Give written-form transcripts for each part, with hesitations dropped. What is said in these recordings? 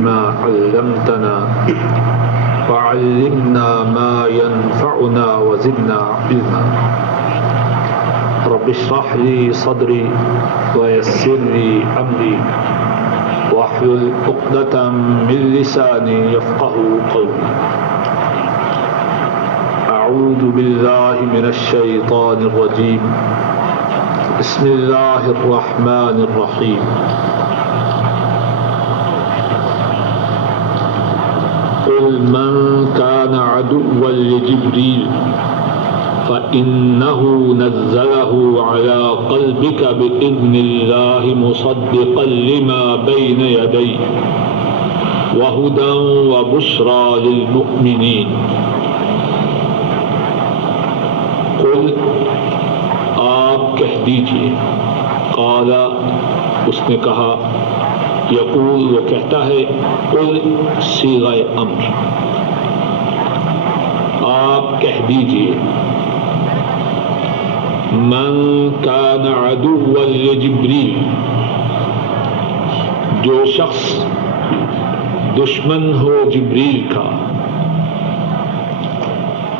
بما علمتنا وعلمنا ما ينفعنا وزدنا علما رب اشرح لي صدري ويسر لي أمري واحلل عقدة من لساني يفقهوا قولي أعوذ بالله من الشيطان الرجيم بسم الله الرحمن الرحيم قل من كان عدوا لجبريل فإنه نزله على قلبك بإذن الله مصدقا لما بين يديه وهدى وبشرى للمؤمنين قل آپ کہہ دیجئے قال اس نے کہا یقول وہ کہتا ہے قل صیغہ امر آپ کہہ دیجئے من کان عدوا لجبریل جو شخص دشمن ہو جبریل کا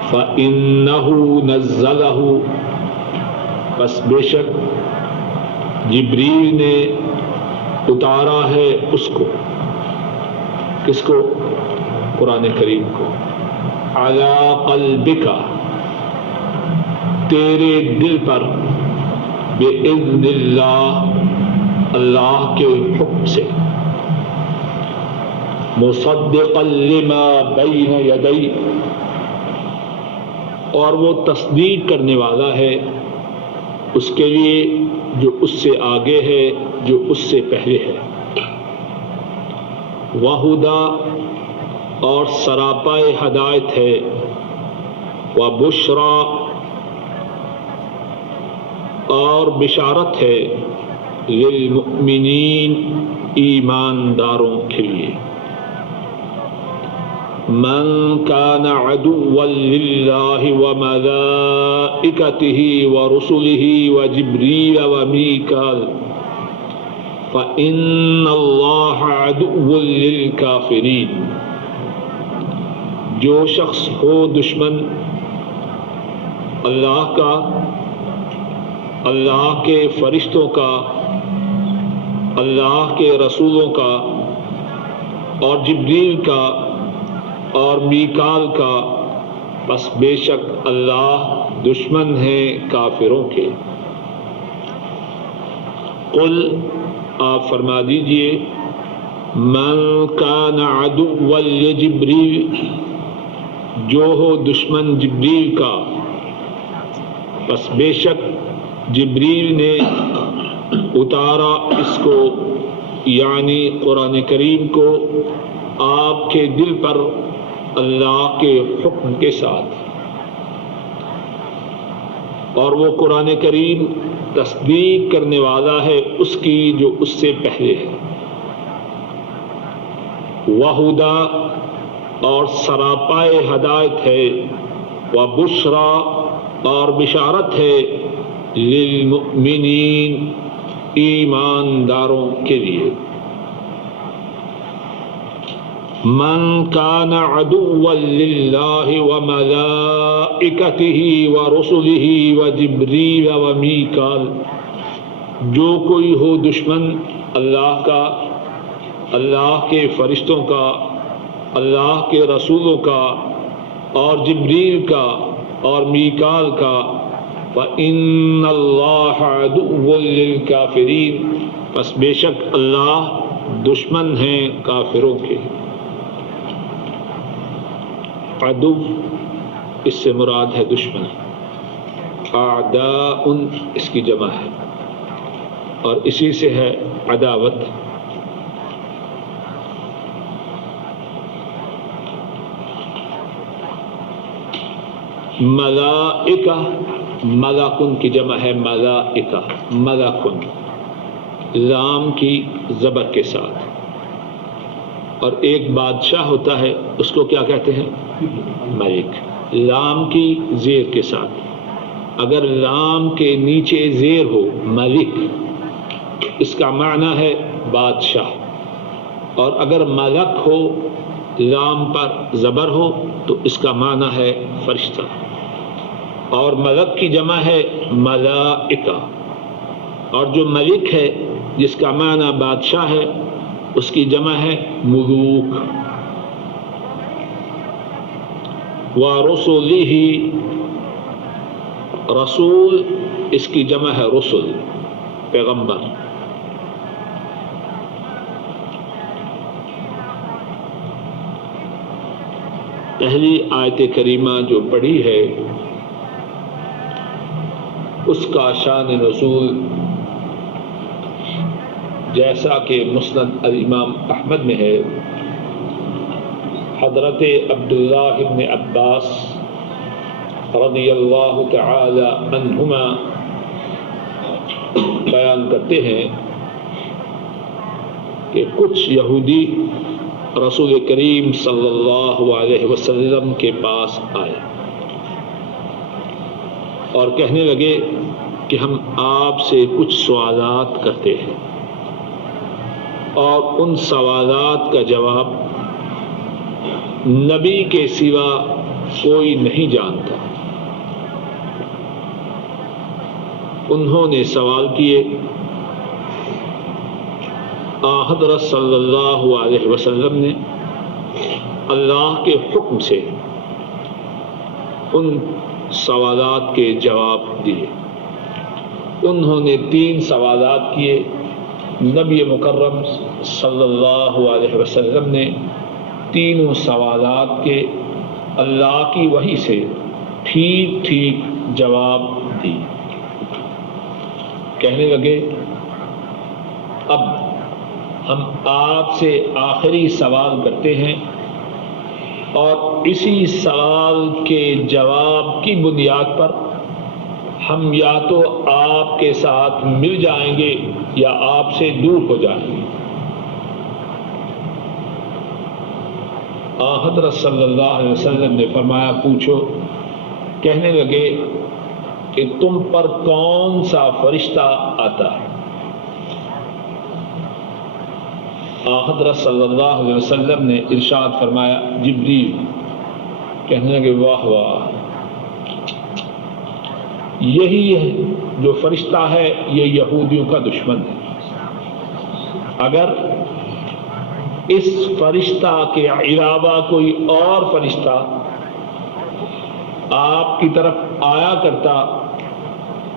فإنه نزله پس بے شک جبریل نے اتارا ہے اس کو کس کو قرآن کریم کو علی قلبک تیرے دل پر بإذن اللہ اللہ کے حکم سے مصدقا لما بین یدی اور وہ تصدیق کرنے والا ہے اس کے لیے جو اس سے آگے ہے جو اس سے پہلے ہے وہدا اور سراپائے ہدایت ہے وبشرا اور بشارت ہے للمؤمنین ایمانداروں کے لیے من كان عدوا لله وملائكته ورسله وجبريل وميكال فإن الله عدو للكافرين جو شخص ہو دشمن اللہ کا اللہ کے فرشتوں کا اللہ کے رسولوں کا اور جبریل کا اور میکال کا بس بے شک اللہ دشمن ہے کافروں کے قل آپ فرما دیجئے من کان عدوا لجبریل جو ہو دشمن جبریل کا بس بے شک جبریل نے اتارا اس کو یعنی قرآن کریم کو آپ کے دل پر اللہ کے حکم کے ساتھ اور وہ قرآن کریم تصدیق کرنے والا ہے اس کی جو اس سے پہلے ہے وہدا اور سراپائے ہدایت ہے وبشرا اور بشارت ہے للمؤمنین ایمانداروں کے لیے من کان عدوا للہ وملائکتہ ورسلہ وجبریل ومیکال جو کوئی ہو دشمن اللہ کا اللہ کے فرشتوں کا اللہ کے رسولوں کا اور جبریل کا اور میکال کا فإن اللہ عدو للکافرین پس بے شک اللہ دشمن ہیں کافروں کے عدو اس سے مراد ہے دشمن اعداء اس کی جمع ہے اور اسی سے ہے عداوت ملائکہ ملکن کی جمع ہے ملائکہ ملکن لام کی زبر کے ساتھ اور ایک بادشاہ ہوتا ہے اس کو کیا کہتے ہیں ملک لام کی زیر کے ساتھ اگر لام کے نیچے زیر ہو ملک اس کا معنی ہے بادشاہ اور اگر ملک ہو لام پر زبر ہو تو اس کا معنی ہے فرشتہ، اور ملک کی جمع ہے ملائکہ، اور جو ملک ہے جس کا معنی بادشاہ ہے اس کی جمع ہے ملوک۔ وَرُسُلِهِ، رسول اس کی جمع ہے رسل، پیغمبر۔ پہلی آیت کریمہ جو پڑھی ہے اس کا شان نزول جیسا کہ مسند الامام احمد میں ہے، حضرت عبداللہ بن عباس رضی اللہ تعالی عنہما بیان کرتے ہیں کہ کچھ یہودی رسول کریم صلی اللہ علیہ وسلم کے پاس آئے اور کہنے لگے کہ ہم آپ سے کچھ سوالات کرتے ہیں اور ان سوالات کا جواب نبی کے سوا کوئی نہیں جانتا۔ انہوں نے سوال کیے، حضرت صلی اللہ علیہ وسلم نے اللہ کے حکم سے ان سوالات کے جواب دیے۔ انہوں نے 3 سوالات کیے، نبی مکرم صلی اللہ علیہ وسلم نے تینوں سوالات کے اللہ کی وحی سے ٹھیک ٹھیک جواب دی۔ کہنے لگے اب ہم آپ سے آخری سوال کرتے ہیں اور اسی سوال کے جواب کی بنیاد پر ہم یا تو آپ کے ساتھ مل جائیں گے یا آپ سے دور ہو جائیں گے۔ حضرت صلی اللہ علیہ وسلم نے فرمایا پوچھو۔ کہنے لگے کہ تم پر کون سا فرشتہ آتا ہے؟ حضرت صلی اللہ علیہ وسلم نے ارشاد فرمایا جبریل۔ کہنے لگے واہ واہ، یہی ہے جو فرشتہ ہے یہ یہودیوں کا دشمن ہے۔ اگر اس فرشتہ کے علاوہ کوئی اور فرشتہ آپ کی طرف آیا کرتا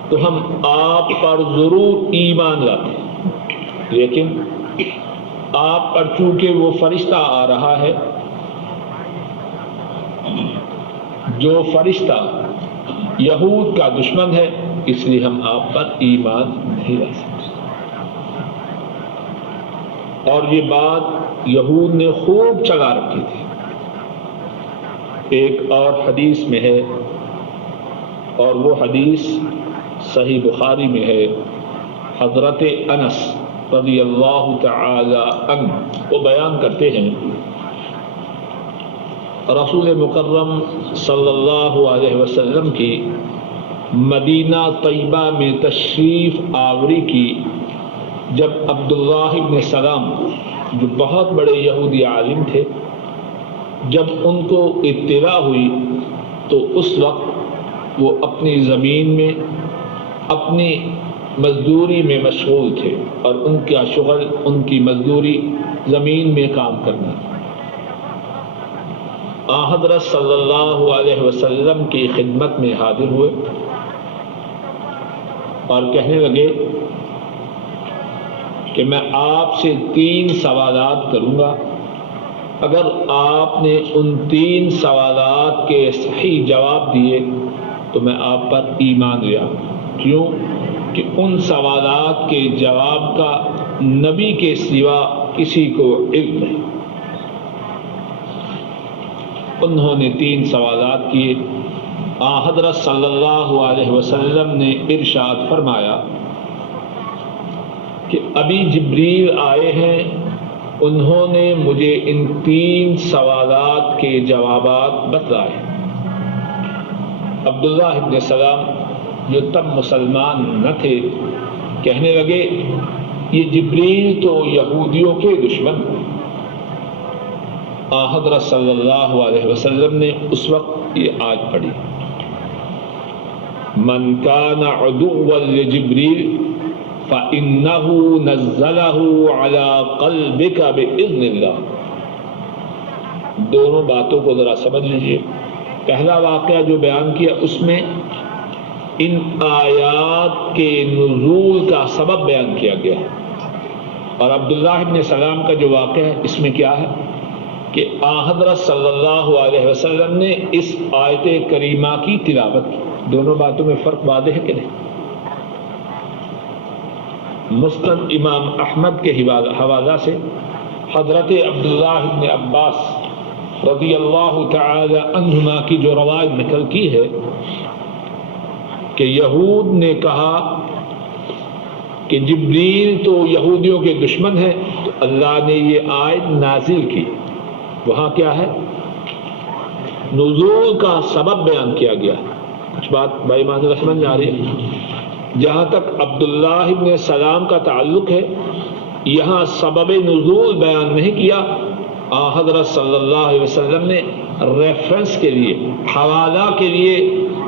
تو ہم آپ پر ضرور ایمان لاتے، لیکن آپ پر چونکہ وہ فرشتہ آ رہا ہے جو فرشتہ یہود کا دشمن ہے، اس لیے ہم آپ پر ایمان نہیں لا سکتے۔ اور یہ بات یہود نے خوب چلا رکھی تھی۔ ایک اور حدیث میں ہے، اور وہ حدیث صحیح بخاری میں ہے، حضرت انس رضی اللہ تعالی عنہ وہ بیان کرتے ہیں رسول مکرم صلی اللہ علیہ وسلم کی مدینہ طیبہ میں تشریف آوری کی جب عبداللہ ابن سلام جو بہت بڑے یہودی عالم تھے، جب ان کو اطلاع ہوئی تو اس وقت وہ اپنی زمین میں اپنی مزدوری میں مشغول تھے، اور ان کا شغل، ان کی مزدوری زمین میں کام کرنا۔ حضرت صلی اللہ علیہ وسلم کی خدمت میں حاضر ہوئے اور کہنے لگے کہ میں آپ سے 3 سوالات کروں گا، اگر آپ نے ان 3 سوالات کے صحیح جواب دیے تو میں آپ پر ایمان لے آؤں گا۔ کیوں کہ ان سوالات کے جواب کا نبی کے سوا کسی کو علم نہیں۔ انہوں نے 3 سوالات کیے۔ حضرت صلی اللہ علیہ وسلم نے ارشاد فرمایا کہ ابھی جبریل آئے ہیں، انہوں نے مجھے ان 3 سوالات کے جوابات بتلائے۔ عبداللہ ابن سلام جو تب مسلمان نہ تھے کہنے لگے یہ جبریل تو یہودیوں کے دشمن ہیں، حضرت صلی اللہ علیہ وسلم نے اس وقت یہ آیت پڑھی، من کان عدوا لجبریل فإنه نزله على قلبك بإذن اللہ۔ دونوں باتوں کو ذرا سمجھ لیجیے۔ پہلا واقعہ جو بیان کیا اس میں ان آیات کے نزول کا سبب بیان کیا گیا ہے، اور عبداللہ ابن سلام کا جو واقعہ ہے اس میں کیا ہے کہ حضرت صلی اللہ علیہ وسلم نے اس آیت کریمہ کی تلاوت کی۔ دونوں باتوں میں فرق واضح ہے کہ نہیں؟ مسند امام احمد کے حوالہ سے حضرت عبداللہ ابن عباس رضی اللہ تعالی عنہما کی جو روایت نقل کی ہے کہ یہود نے کہا کہ جبریل تو یہودیوں کے دشمن ہیں، تو اللہ نے یہ آیت نازل کی۔ وہاں کیا ہے؟ نزول کا سبب بیان کیا گیا۔ کچھ بات بھائی مان سمجھ میں آ رہی ہے؟ جہاں تک عبداللہ ابن سلام کا تعلق ہے، یہاں سبب نزول بیان نہیں کیا، حضرت صلی اللہ علیہ وسلم نے ریفرنس کے لیے، حوالہ کے لیے،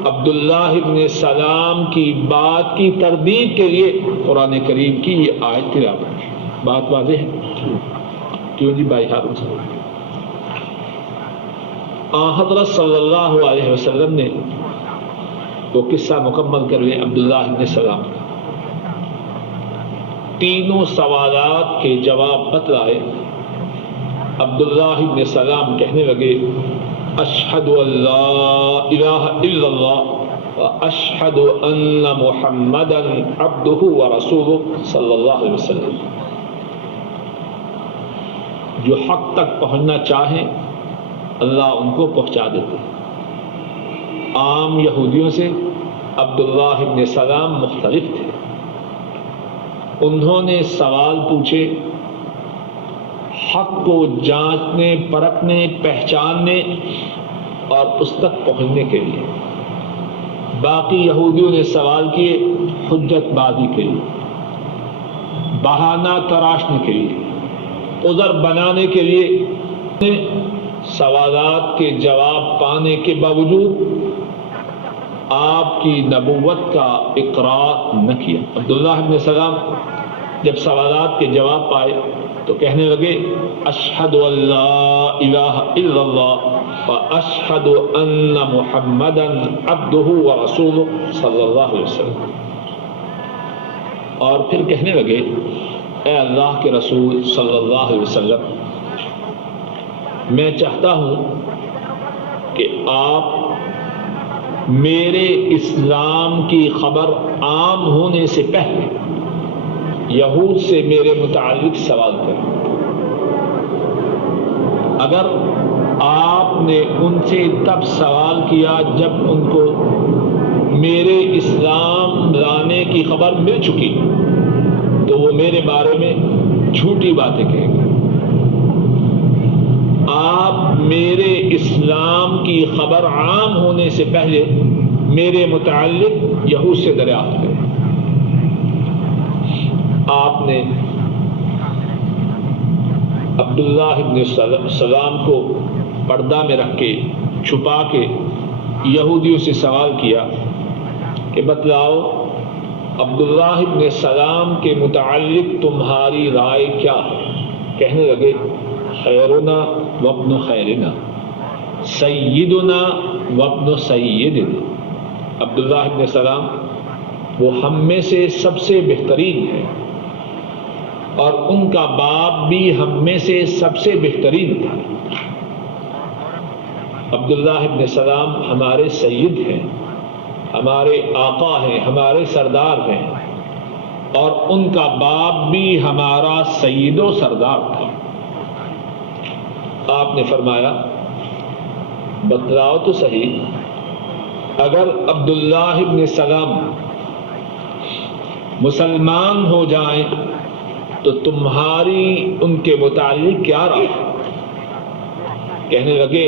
عبداللہ ابن سلام کی بات کی تردید کے لیے قرآن کریم کی یہ آیت تلاوت کی۔ بات واضح ہے؟ کیوں جی بھائی ہارون صاحب؟ حضرت صلی اللہ علیہ وسلم نے وہ قصہ مکمل کر لیا عبداللہ ابن سلام کا۔ تینوں سوالات کے جواب بتلائے۔ عبداللہ ابن سلام کہنے لگے اشہد ان لا الہ الا اللہ واشہد ان محمدا عبدہ ورسولہ صلی اللہ علیہ وسلم۔ جو حق تک پہنچنا چاہیں اللہ ان کو پہنچا دیتے۔ عام یہودیوں سے عبداللہ ابن سلام مختلف تھے۔ انہوں نے سوال پوچھے حق کو جانچنے، پرکھنے، پہچاننے اور اس تک پہنچنے کے لیے۔ باقی یہودیوں نے سوال کیے حجت بازی کے لیے، بہانہ تراشنے کے لیے، عذر بنانے کے لیے۔ سوالات کے جواب پانے کے باوجود آپ کی نبوت کا اقرار نہ کیا۔ عبداللہ ابن سلام جب سوالات کے جواب پائے تو کہنے لگے اشہد ان لا الہ الا اللہ واشہد ان محمدا عبدہ ورسولہ صلی اللہ علیہ وسلم۔ اور پھر کہنے لگے اے اللہ کے رسول صلی اللہ علیہ وسلم، میں چاہتا ہوں کہ آپ میرے اسلام کی خبر عام ہونے سے پہلے یہود سے میرے متعلق سوال کریں۔ اگر آپ نے ان سے تب سوال کیا جب ان کو میرے اسلام لانے کی خبر مل چکی تو وہ میرے بارے میں جھوٹی باتیں کہیں گے۔ آپ میرے اسلام کی خبر عام ہونے سے پہلے میرے متعلق یہود سے دریافت کریں۔ آپ نے عبداللہ ابن سلام کو پردہ میں رکھ کے، چھپا کے یہودیوں سے سوال کیا کہ بتلاؤ عبداللہ ابن سلام کے متعلق تمہاری رائے کیا ہے؟ کہنے لگے خیرنا وابن خیرنا، سیدنا وابن سیدنا۔ عبداللہ ابن سلام وہ ہم میں سے سب سے بہترین ہے اور ان کا باپ بھی ہم میں سے سب سے بہترین تھا۔ عبداللہ ابن سلام ہمارے سید ہیں، ہمارے آقا ہیں، ہمارے سردار ہیں، اور ان کا باپ بھی ہمارا سید و سردار تھا۔ آپ نے فرمایا بتلاؤ تو صحیح، اگر عبداللہ ابن سلام مسلمان ہو جائیں تو تمہاری ان کے متعلق کیا رائے؟ کہنے لگے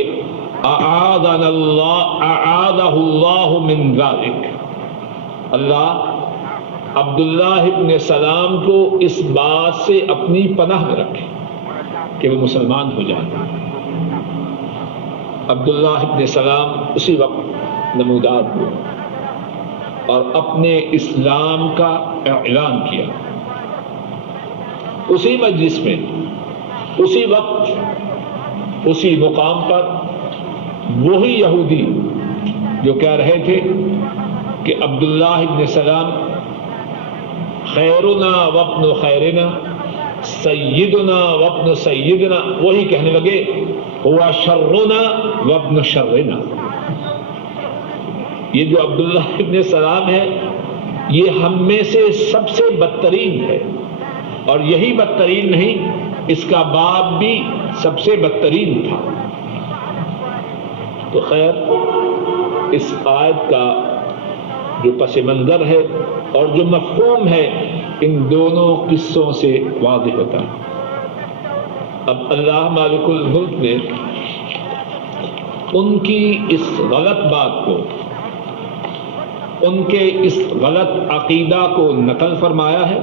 اعاذنا اللہ اعاذہ اللہ من ذلک، اللہ عبداللہ ابن سلام کو اس بات سے اپنی پناہ میں رکھے کہ وہ مسلمان ہو جائیں۔ عبداللہ ابن سلام اسی وقت نمودار ہوئے اور اپنے اسلام کا اعلان کیا. اسی مجلس میں، اسی وقت، اسی مقام پر وہی یہودی جو کہہ رہے تھے کہ عبداللہ ابن سلام خیرنا وابن خیرنا سیدنا وابن سیدنا، وہی کہنے لگے ہوا شرنا وابن شرنا. یہ جو عبداللہ ابن سلام ہے یہ ہم میں سے سب سے بدترین ہے، اور یہی بدترین نہیں، اس کا باپ بھی سب سے بدترین تھا. تو خیر، اس آیت کا جو پس منظر ہے اور جو مفہوم ہے ان دونوں قصوں سے واضح ہوتا ہے. اب اللہ مالک الملک نے ان کی اس غلط بات کو، ان کے اس غلط عقیدہ کو نقل فرمایا ہے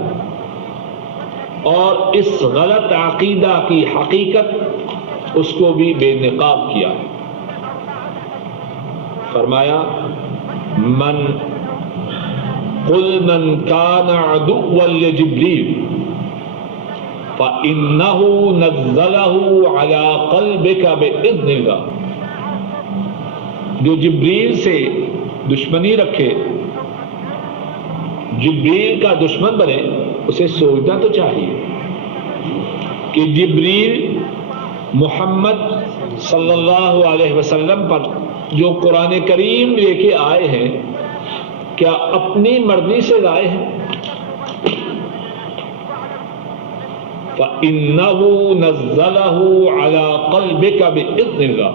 اور اس غلط عقیدہ کی حقیقت اس کو بھی بے نقاب کیا ہے. فرمایا قل من كان عدوا لجبريل فإنه نزله على قلبك بإذن الله. جو جبریل سے دشمنی رکھے، جبریل کا دشمن بنے، اسے سوچنا تو چاہیے کہ جبریل محمد صلی اللہ علیہ وسلم پر جو قرآن کریم لے کے آئے ہیں کیا اپنی مرضی سے لائے ہیں؟ فَإِنَّهُ نَزَّلَهُ عَلَى قَلْبِكَ بِإِذْنِ اللَّهِ.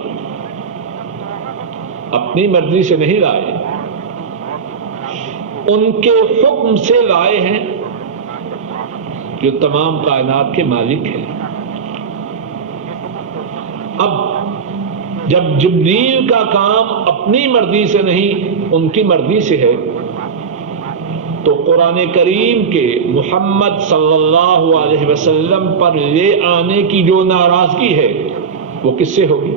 اپنی مرضی سے نہیں لائے، ان کے حکم سے لائے ہیں جو تمام کائنات کے مالک ہیں. اب جب جبریل کا کام اپنی مرضی سے نہیں ان کی مرضی سے ہے تو قرآن کریم کے محمد صلی اللہ علیہ وسلم پر لے آنے کی جو ناراضگی ہے وہ کس سے ہوگی؟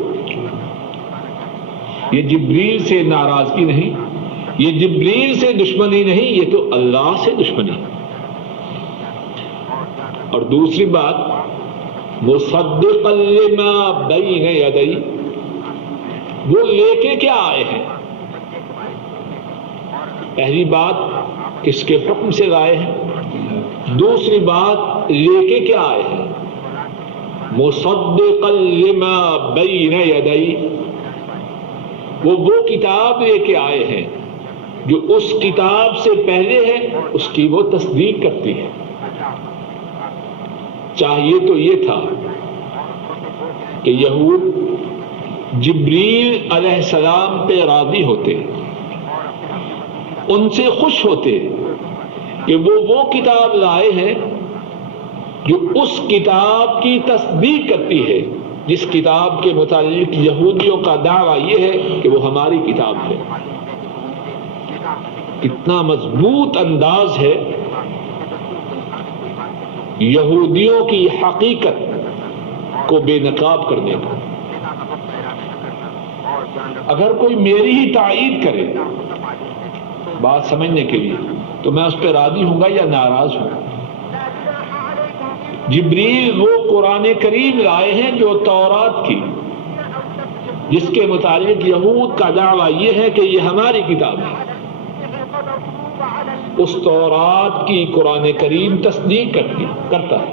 یہ جبریل سے ناراضگی نہیں، یہ جبریل سے دشمنی نہیں، یہ تو اللہ سے دشمنی. اور دوسری بات، مصدقا لما بین یدی، وہ لے کے کیا آئے ہیں؟ پہلی بات کس کے حکم سے لائے ہیں، دوسری بات لے کے کیا آئے ہیں؟ مصدقا لما بین یدی، وہ کتاب لے کے آئے ہیں جو اس کتاب سے پہلے ہے، اس کی وہ تصدیق کرتی ہے. چاہیے تو یہ تھا کہ یہود جبریل علیہ السلام پہ راضی ہوتے، ان سے خوش ہوتے کہ وہ کتاب لائے ہیں جو اس کتاب کی تصدیق کرتی ہے جس کتاب کے متعلق یہودیوں کا دعویٰ یہ ہے کہ وہ ہماری کتاب ہے. کتنا مضبوط انداز ہے یہودیوں کی حقیقت کو بے نقاب کرنے کا. اگر کوئی میری ہی تائید کرے بات سمجھنے کے لیے تو میں اس پہ راضی ہوں گا یا ناراض ہوں گا. جبریل وہ قرآن کریم لائے ہیں جو تورات کی، جس کے متعلق یہود کا دعویٰ یہ ہے کہ یہ ہماری کتاب ہے. اس تورات کی قرآن کریم تصدیق کرتا ہے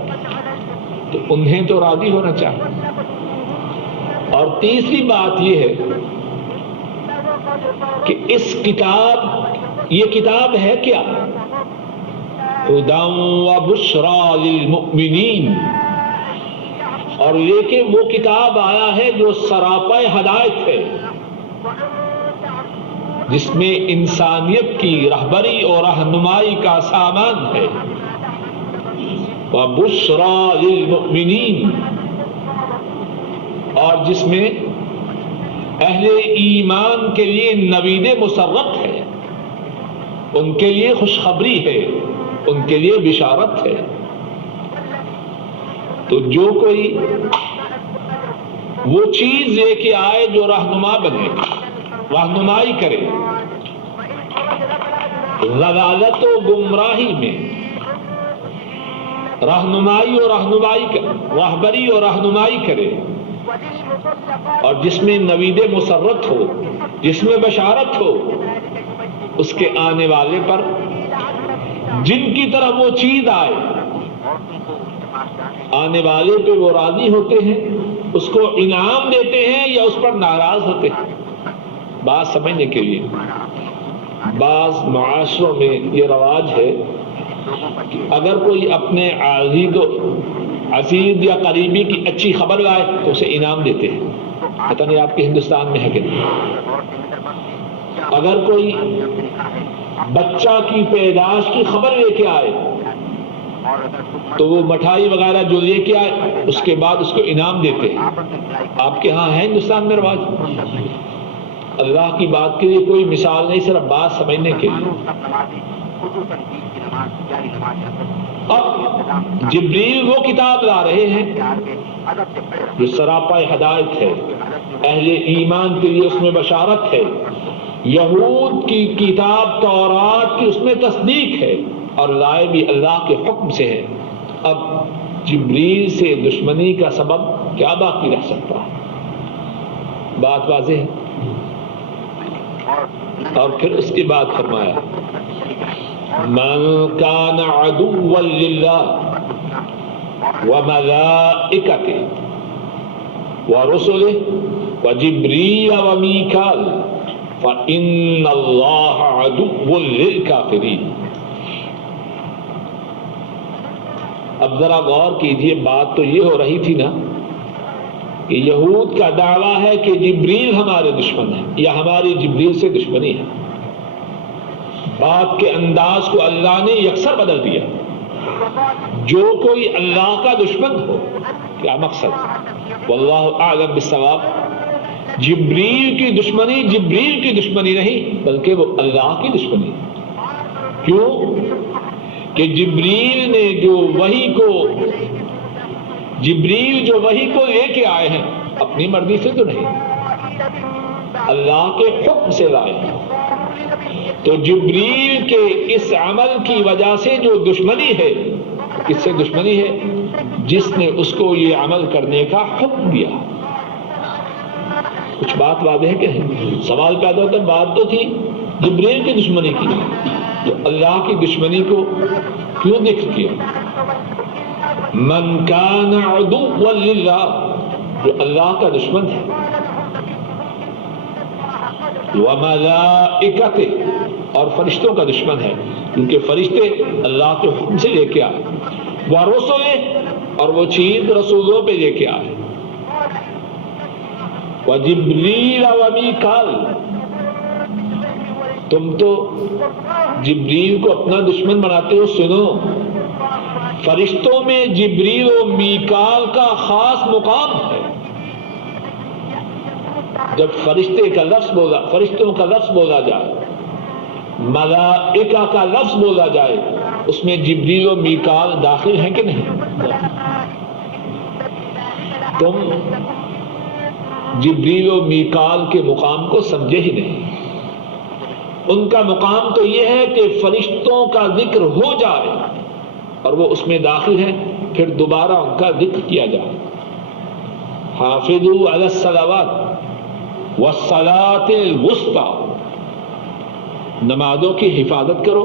تو انہیں تو راضی ہونا چاہیے. اور تیسری بات یہ ہے کہ اس کتاب، یہ کتاب ہے کیا؟ ہدی و بشریٰ للمؤمنین، اور لیکن وہ کتاب آیا ہے جو سراپا ہدایت ہے، جس میں انسانیت کی رہبری اور رہنمائی کا سامان ہے. وبشریٰ للمؤمنین، اور جس میں اہل ایمان کے لیے نوید مسرت ہے، ان کے لیے خوشخبری ہے، ان کے لیے بشارت ہے. تو جو کوئی وہ چیز لے کے آئے جو رہنما بنے، رہنمائی کرے ضلالت و گمراہی میں، رہنمائی اور رہبری اور رہنمائی کرے، اور جس میں نوید مسرت ہو، جس میں بشارت ہو اس کے آنے والے پر، جن کی طرف وہ چیز آئے آنے والے پہ وہ راضی ہوتے ہیں، اس کو انعام دیتے ہیں یا اس پر ناراض ہوتے ہیں۔ بات سمجھنے کے لیے بعض معاشروں میں یہ رواج ہے کہ اگر کوئی اپنے عزیز یا قریبی کی اچھی خبر لائے تو اسے انعام دیتے ہیں، پتہ نہیں آپ کے ہندوستان میں ہے کہ نہیں۔ اگر کوئی بچہ کی پیدائش کی خبر لے کے آئے تو وہ مٹھائی وغیرہ جو لے کے آئے اس کے بعد اس کو انعام دیتے ہیں۔ آپ کے ہاں ہے ہندوستان میں رواج؟ اللہ کی بات کے لیے کوئی مثال نہیں، صرف بات سمجھنے کے لیے۔ اب جبریل وہ کتاب لا رہے ہیں جو سراپا ہدایت ہے، اہل ایمان کے لیے اس میں بشارت ہے، یہود کی کتاب تورات کی اس میں تصدیق ہے، اور لائے بھی اللہ کے حکم سے ہے۔ اب جبریل سے دشمنی کا سبب کیا باقی رہ سکتا ہے؟ بات واضح ہے۔ اور پھر اس کے بعد فرمایا من کان عدوا للہ وملائکتہ ورسلہ وجبریل ومیکال فإن اللہ عدو للکافرین۔ اب ذرا غور کیجئے، بات تو یہ ہو رہی تھی نا کہ یہود کا دعویٰ ہے کہ جبریل ہمارے دشمن ہیں یا ہماری جبریل سے دشمنی ہے۔ بات کے انداز کو اللہ نے یکسر بدل دیا۔ جو کوئی اللہ کا دشمن ہو، کیا مقصد؟ واللہ اعلم بالصواب، جبریل کی دشمنی جبریل کی دشمنی نہیں بلکہ وہ اللہ کی دشمنی۔ کیوں؟ کہ جبریل جو وحی کو لے کے آئے ہیں اپنی مرضی سے تو نہیں، اللہ کے حکم سے لائے ہیں۔ تو جبریل کے اس عمل کی وجہ سے جو دشمنی ہے، کس سے دشمنی ہے؟ جس نے اس کو یہ عمل کرنے کا حکم دیا۔ کچھ بات واضح ہے کہ نہیں؟ سوال پیدا ہوتا ہے، بات تو تھی جبریل کی دشمنی کی، تو اللہ کی دشمنی کو کیوں ذکر کیا؟ من کان عدوا للہ، جو اللہ کا دشمن ہے، وملائکتہ، اور فرشتوں کا دشمن ہے کیونکہ فرشتے اللہ کے حکم سے لے کے آئے، ورسلہ، اور وہ چیز رسولوں پہ لے کے آئے، وجبریل ومیکال، تم تو جبریل کو اپنا دشمن بناتے ہو۔ سنو، فرشتوں میں جبریل و میکال کا خاص مقام ہے۔ جب فرشتوں کا لفظ بولا جائے، ملائکہ کا لفظ بولا جائے، اس میں جبریل و میکال داخل ہیں کہ نہیں؟ تم جبریل و میکال کے مقام کو سمجھے ہی نہیں۔ ان کا مقام تو یہ ہے کہ فرشتوں کا ذکر ہو جائے اور وہ اس میں داخل ہیں، پھر دوبارہ ان کا ذکر کیا جائے۔ حافظوا علی الصلوات والصلاۃ الوسطی، نمازوں کی حفاظت کرو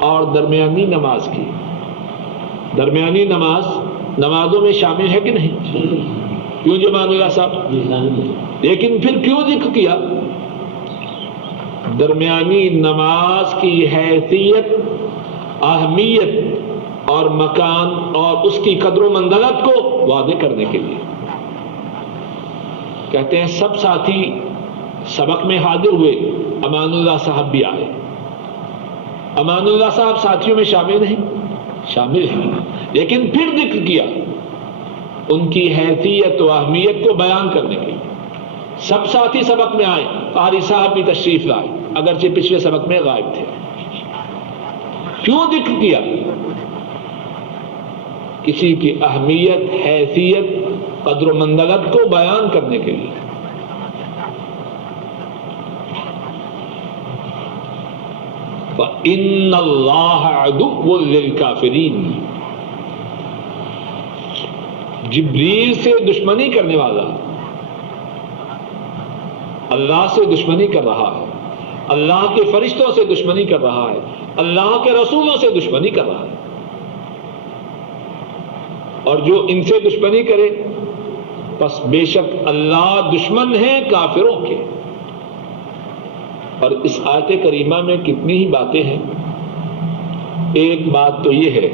اور درمیانی نماز کی۔ درمیانی نمازوں میں شامل ہے کہ نہیں؟ کیوں جمان اللہ صاحب؟ لیکن پھر کیوں ذکر کیا؟ درمیانی نماز کی حیثیت، اہمیت اور مکان اور اس کی قدر و منزلت کو واضح کرنے کے لیے۔ کہتے ہیں سب ساتھی سبق میں حاضر ہوئے، امان اللہ صاحب بھی آئے۔ امان اللہ صاحب ساتھیوں میں شامل نہیں؟ شامل ہیں، لیکن پھر ذکر کیا ان کی حیثیت و اہمیت کو بیان کرنے کے لیے۔ سب ساتھی سبق میں آئے، قاری صاحب بھی تشریف لائے اگرچہ پچھلے سبق میں غائب تھے۔ کیوں ذکر کیا؟ کسی کی اہمیت، حیثیت قدر و منزلت کو بیان کرنے کے لیے. فَإِنَّ اللَّهَ عَدُوٌّ لِلْكَافِرِينَ. جبریل سے دشمنی کرنے والا اللہ سے دشمنی کر رہا ہے، اللہ کے فرشتوں سے دشمنی کر رہا ہے، اللہ کے رسولوں سے دشمنی کر رہا ہے. اور جو ان سے دشمنی کرے پس بے شک اللہ دشمن ہے کافروں کے. اور اس آیت کریمہ میں کتنی ہی باتیں ہیں. ایک بات تو یہ ہے،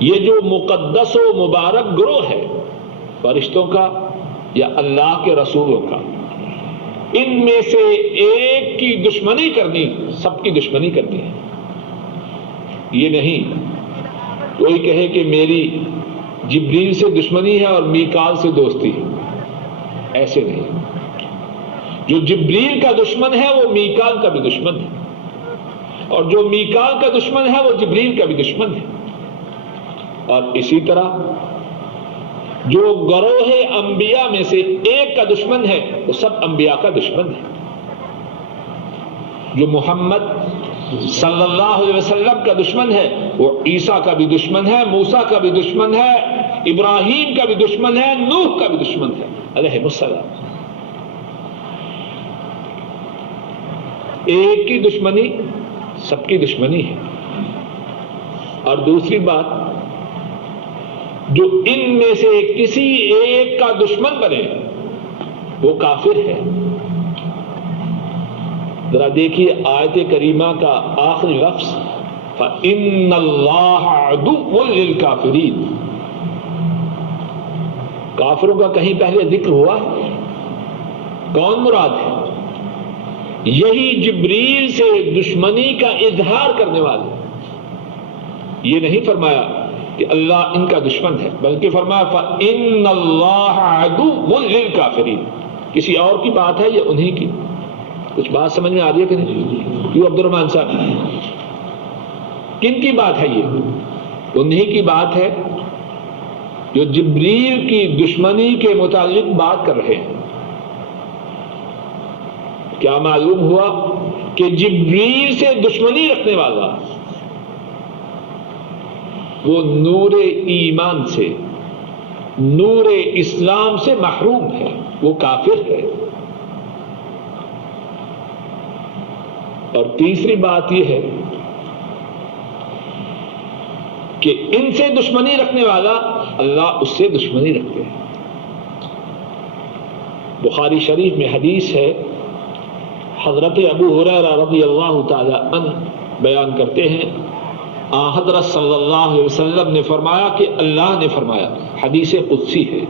یہ جو مقدس و مبارک گروہ ہے فرشتوں کا یا اللہ کے رسولوں کا، ان میں سے ایک کی دشمنی کرنی سب کی دشمنی کرنی ہے. یہ نہیں کوئی کہے کہ میری جبریل سے دشمنی ہے اور میکال سے دوستی ہے، ایسے نہیں. جو جبریل کا دشمن ہے وہ میکال کا بھی دشمن ہے، اور جو میکال کا دشمن ہے وہ جبریل کا بھی دشمن ہے. اور اسی طرح جو گروہ انبیاء میں سے ایک کا دشمن ہے وہ سب انبیاء کا دشمن ہے. جو محمد صلی اللہ علیہ وسلم کا دشمن ہے وہ عیسیٰ کا بھی دشمن ہے، موسیٰ کا بھی دشمن ہے، ابراہیم کا بھی دشمن ہے، نوح کا بھی دشمن ہے علیہ السلام. ایک کی دشمنی سب کی دشمنی ہے. اور دوسری بات، جو ان میں سے کسی ایک کا دشمن بنے وہ کافر ہے. ذرا دیکھیے آیت کریمہ کا آخری لفظ فَإِنَّ اللَّهَ عَدُوٌّ لِلْكَافِرِينَ. کافروں کا کہیں پہلے ذکر ہوا ہے؟ کون مراد ہے؟ یہی جبریل سے دشمنی کا اظہار کرنے والے. یہ نہیں فرمایا کہ اللہ ان کا دشمن ہے، بلکہ فرمایا فَإِنَّ اللَّهَ عَدُوٌّ لِلْكَافِرِينَ. کسی اور کی بات ہے یہ انہی کی. کچھ بات سمجھ میں آ رہی ہے کہ نہیں؟ کیوں عبد الرحمان صاحب، کن کی بات ہے یہ؟ انہی کی بات ہے جو جبریل کی دشمنی کے متعلق بات کر رہے ہیں. کیا معلوم ہوا کہ جبریل سے دشمنی رکھنے والا وہ نور ایمان سے، نور اسلام سے محروم ہے، وہ کافر ہے. اور تیسری بات یہ ہے کہ ان سے دشمنی رکھنے والا اللہ اس سے دشمنی رکھتے ہیں. بخاری شریف میں حدیث ہے، حضرت ابو ہریرہ رضی اللہ تعالی عنہ بیان کرتے ہیں، حضرت صلی اللہ علیہ وسلم نے فرمایا کہ اللہ نے فرمایا، حدیث قدسی ہے،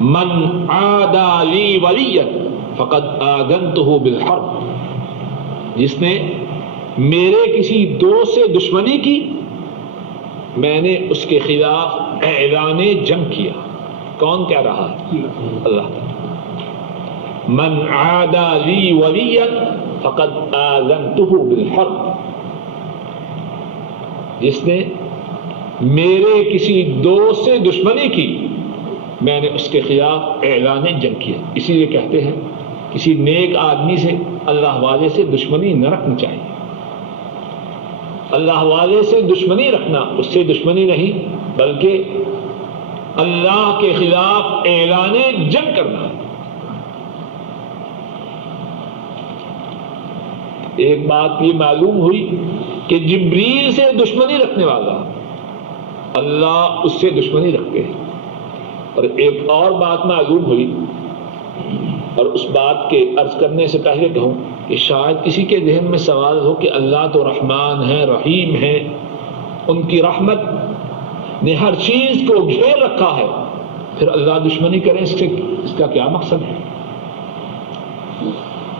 من عادى لي وليا فقد آذنته بالحرب. جس نے میرے کسی دوست سے دشمنی کی میں نے اس کے خلاف اعلان جنگ کیا. کون کہہ رہا ہے؟ اللہ تعالی. من عادى لي وليا فقد آذنته بالحرب. جس نے میرے کسی دوست سے دشمنی کی میں نے اس کے خلاف اعلان جنگ کیا. اسی لیے کہتے ہیں کسی نیک آدمی سے اللہ والے سے دشمنی نہ رکھنی چاہیے. اللہ والے سے دشمنی رکھنا اس سے دشمنی نہیں بلکہ اللہ کے خلاف اعلان جنگ کرنا. ایک بات یہ معلوم ہوئی کہ جبریل سے دشمنی رکھنے والا اللہ اس سے دشمنی رکھتے ہیں. اور ایک اور بات معلوم ہوئی، اور اس بات کے عرض کرنے سے پہلے کہوں کہ شاید کسی کے ذہن میں سوال ہو کہ اللہ تو رحمان ہے، رحیم ہے، ان کی رحمت نے ہر چیز کو گھیر رکھا ہے، پھر اللہ دشمنی کرے اس کا کیا مقصد ہے؟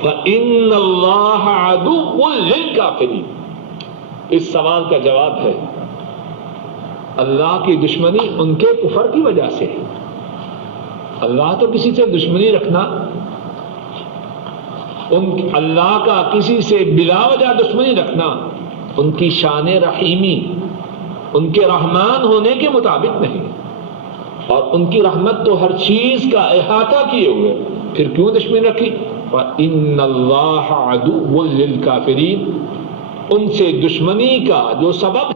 فَإِنَّ اللَّهَ عَدُوٌّ لِلْكَافِرِينَ. اس سوال کا جواب ہے اللہ کی دشمنی ان کے کفر کی وجہ سے ہے. اللہ تو کسی سے دشمنی رکھنا، اللہ کا کسی سے بلا وجہ دشمنی رکھنا ان کی شان رحیمی ان کے رحمان ہونے کے مطابق نہیں، اور ان کی رحمت تو ہر چیز کا احاطہ کیے ہوئے، پھر کیوں دشمنی رکھی؟ وَإِنَّ اللَّهَ عَدُوٌّ لِلْكَافِرِينَ، ان سے دشمنی کا جو سبب